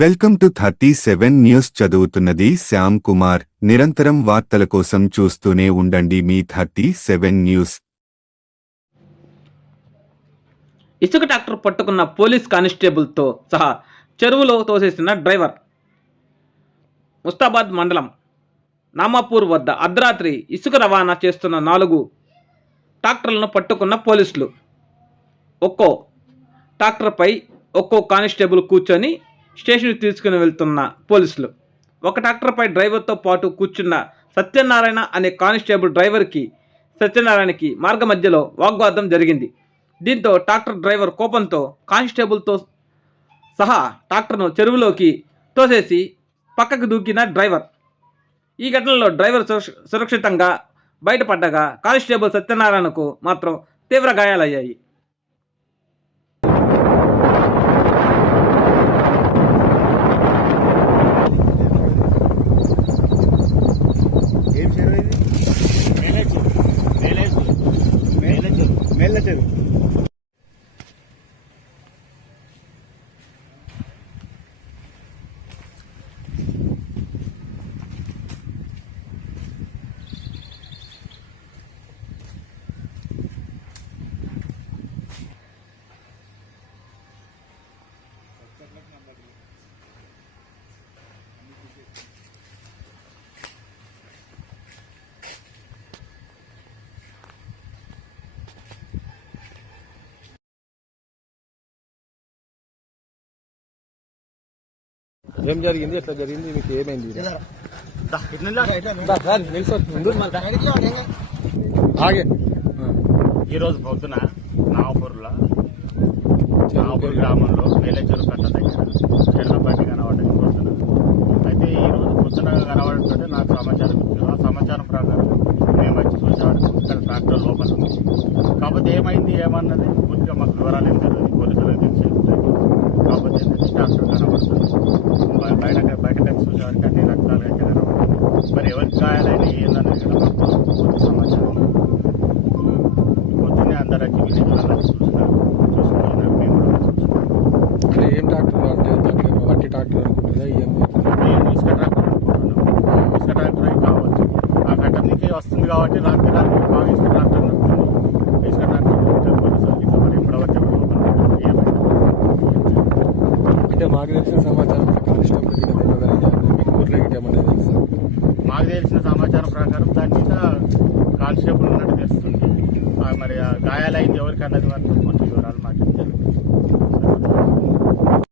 Welcome to thirty seven news చదువుతున్నది శ్యామ్ కుమార్. నిరంతరం వార్తల కోసం చూస్తూనే ఉండండి మీ థర్టీ సెవెన్ న్యూస్. ఇసుక ట్రాక్టర్ పట్టుకున్న పోలీస్ కానిస్టేబుల్తో సహా చెరువులో తోసేసిన డ్రైవర్. ముస్తాబాద్ మండలం నామాపూర్ వద్ద అర్ధరాత్రి ఇసుక రవాణా చేస్తున్న నాలుగు ట్రాక్టర్లను పట్టుకున్న పోలీసులు. ఒక్కో ట్రాక్టర్పై ఒక్కో కానిస్టేబుల్ కూర్చొని స్టేషన్కి తీసుకుని వెళ్తున్న పోలీసులు. ఒక ట్రాక్టర్పై డ్రైవర్తో పాటు కూర్చున్న సత్యనారాయణ అనే కానిస్టేబుల్ డ్రైవర్కి సత్యనారాయణకి మార్గ మధ్యలో వాగ్వాదం జరిగింది. దీంతో ట్రాక్టర్ డ్రైవర్ కోపంతో కానిస్టేబుల్తో సహా ట్రాక్టర్ను చెరువులోకి తోసేసి పక్కకు దూకిన డ్రైవర్. ఈ ఘటనలో డ్రైవర్ సురక్షితంగా బయటపడ్డగా కానిస్టేబుల్ సత్యనారాయణకు మాత్రం తీవ్ర గాయాలయ్యాయి. になっちゃう ఏం జరిగింది? ఎట్లా జరిగింది? మీకు ఏమైంది? ఆగే. ఈ రోజు పొద్దున నావపూర్లో నావపూర్ గ్రామంలో మేలేచూరు కట్ట దగ్గర బండి కనబడ్డది పొద్దున. అయితే ఈ రోజు పొద్దున కనబడుతుంటే నాకు సమాచారం ఇచ్చారు. ఆ సమాచారం ప్రకారం మేము వచ్చి చూసాము ఇక్కడ ట్రాక్టర్ లోపల ఉంది. కాకపోతే ఏమైంది? ఏమన్నది? పూర్తిగా మాకు వివరాలు మరి ఎవరికి కూడా మాకు పూర్తి సమాచారం. పొద్దున్నే అందరూ వచ్చి విలేజ్లలో చూసినారు చూసుకున్నారు మేము కూడా చూసినాం అంటే ఏం డాక్టర్ అంటే దాంట్లో వట్టి డాక్టర్ అనుకుంటుందా ఏం మేము ఇసుక ట్రాక్టర్ అనుకుంటున్నాం. ఇసుక ట్రాక్టర్ అయి కావచ్చు. ఆ ఘటనకి వస్తుంది కాబట్టి రాత్రి రాత్రి బాగా ఇసుక ట్రాక్టర్ నడుస్తుంది. ఇసుక ట్రాక్టర్ ఇట్లా మరి ఎప్పుడవచ్చే ఏమైంది అంటే మాకు తెలిసిన సమాచారం కానిస్టేబుల్ సమాచారం ప్రకారం దాని మీద కానిస్టేబుల్ ఉన్నట్టు తెలుస్తుంది. మరి గాయాలైంది ఎవరికి అన్నది మాత్రం కొంచెం